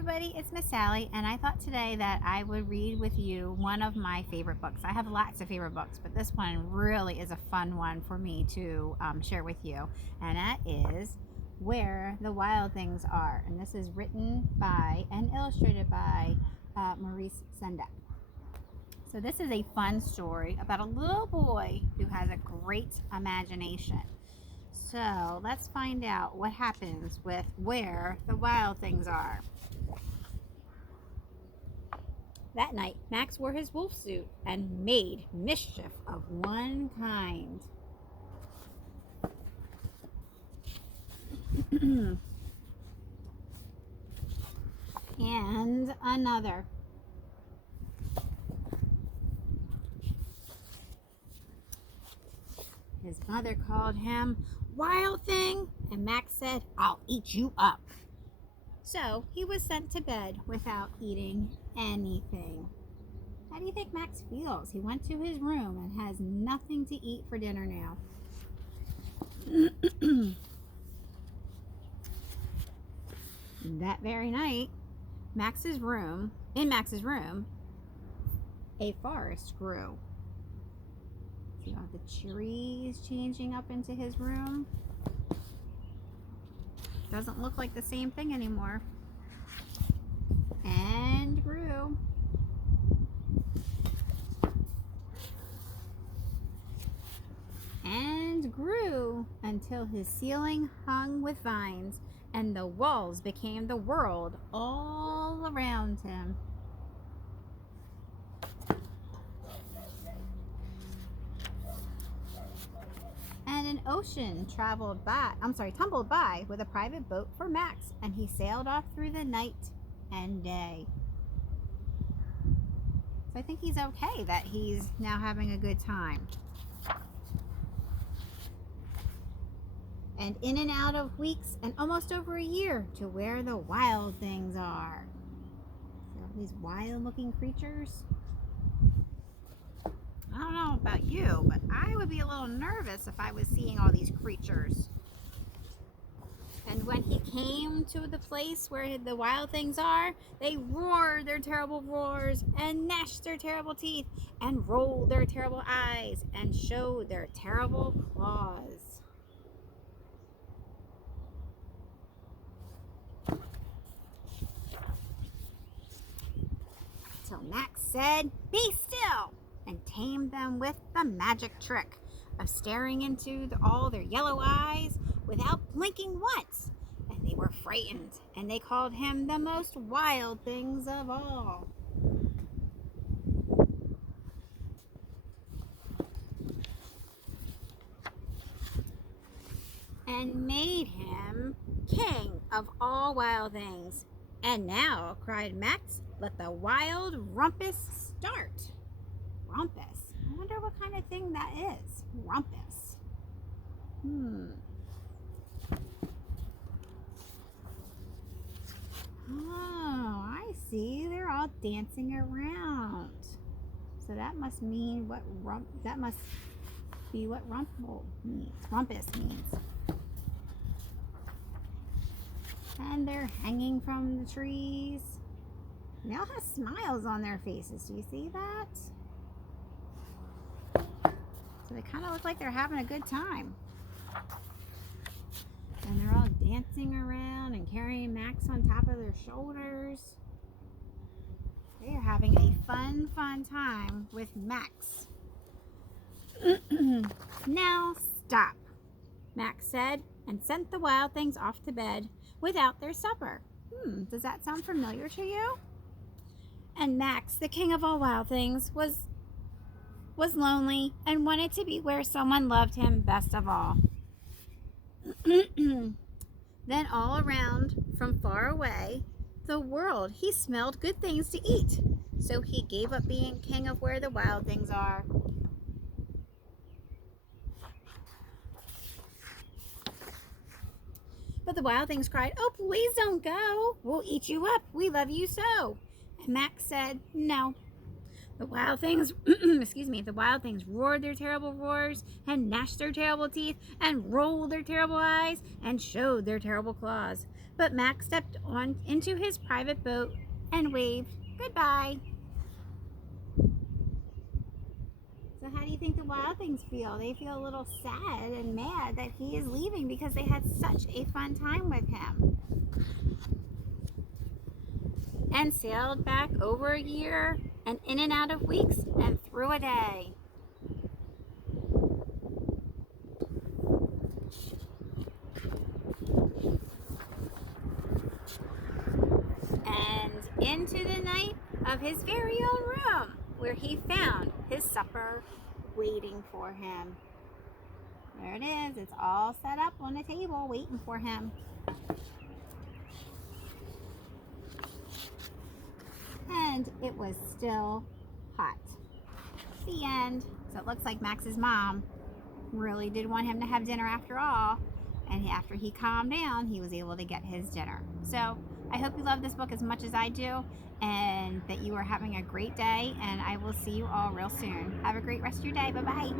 everybody, it's Miss Sally, and I thought today that I would read with you one of my favorite books. I have lots of favorite books, but this one really is a fun one for me to share with you, and that is Where the Wild Things Are. And this is written by and illustrated by Maurice Sendak. So this is a fun story about a little boy who has a great imagination. So let's find out what happens with Where the Wild Things Are. That night, Max wore his wolf suit and made mischief of one kind. And another. His mother called him Wild Thing, and Max said, "I'll eat you up." So he was sent to bed without eating anything. How do you think Max feels? He went to his room and has nothing to eat for dinner now. That very night, in Max's room, a forest grew. See all the trees changing up into his room? Doesn't look like the same thing anymore. And grew. And grew until his ceiling hung with vines and the walls became the world all around him. And an ocean tumbled by with a private boat for Max, and he sailed off through the night and day. So I think he's okay that he's now having a good time. And in and out of weeks and almost over a year to Where the Wild Things Are. So these wild looking creatures. I don't know about you, but I would be a little nervous if I was seeing all these creatures. And when he came to the place where the wild things are, they roared their terrible roars and gnashed their terrible teeth and rolled their terrible eyes and showed their terrible claws. Till Max said, "Be still," and tamed them with the magic trick of staring into all their yellow eyes without blinking once. And they were frightened, and they called him the most wild things of all. And made him king of all wild things. And now, cried Max, let the wild rumpus start. Rumpus. I wonder what kind of thing that is. Rumpus. Oh, I see. They're all dancing around. So that must mean that must be what rumpus means. And they're hanging from the trees. They all have smiles on their faces. Do you see that? So they kind of look like they're having a good time. And they're all dancing around and carrying Max on top of their shoulders. They are having a fun time with Max. Now stop, Max said, and sent the wild things off to bed without their supper. Does that sound familiar to you? And Max, the king of all wild things, was lonely and wanted to be where someone loved him best of all. Then all around, from far away, the world, he smelled good things to eat. So he gave up being king of Where the Wild Things Are. But the wild things cried, "Oh, please don't go. We'll eat you up. We love you so." And Max said, "No." The wild things, the wild things roared their terrible roars and gnashed their terrible teeth and rolled their terrible eyes and showed their terrible claws. But Max stepped on into his private boat and waved goodbye. So how do you think the Wild Things feel? They feel a little sad and mad that he is leaving because they had such a fun time with him. And sailed back over a year and in and out of weeks and through a day. And into the night of his very own room, where he found his supper waiting for him. There it is. It's all set up on the table waiting for him. And it was still hot. The end. So it looks like Max's mom really did want him to have dinner after all. And after he calmed down, he was able to get his dinner. So I hope you love this book as much as I do, and that you are having a great day. And I will see you all real soon. Have a great rest of your day. Bye-bye.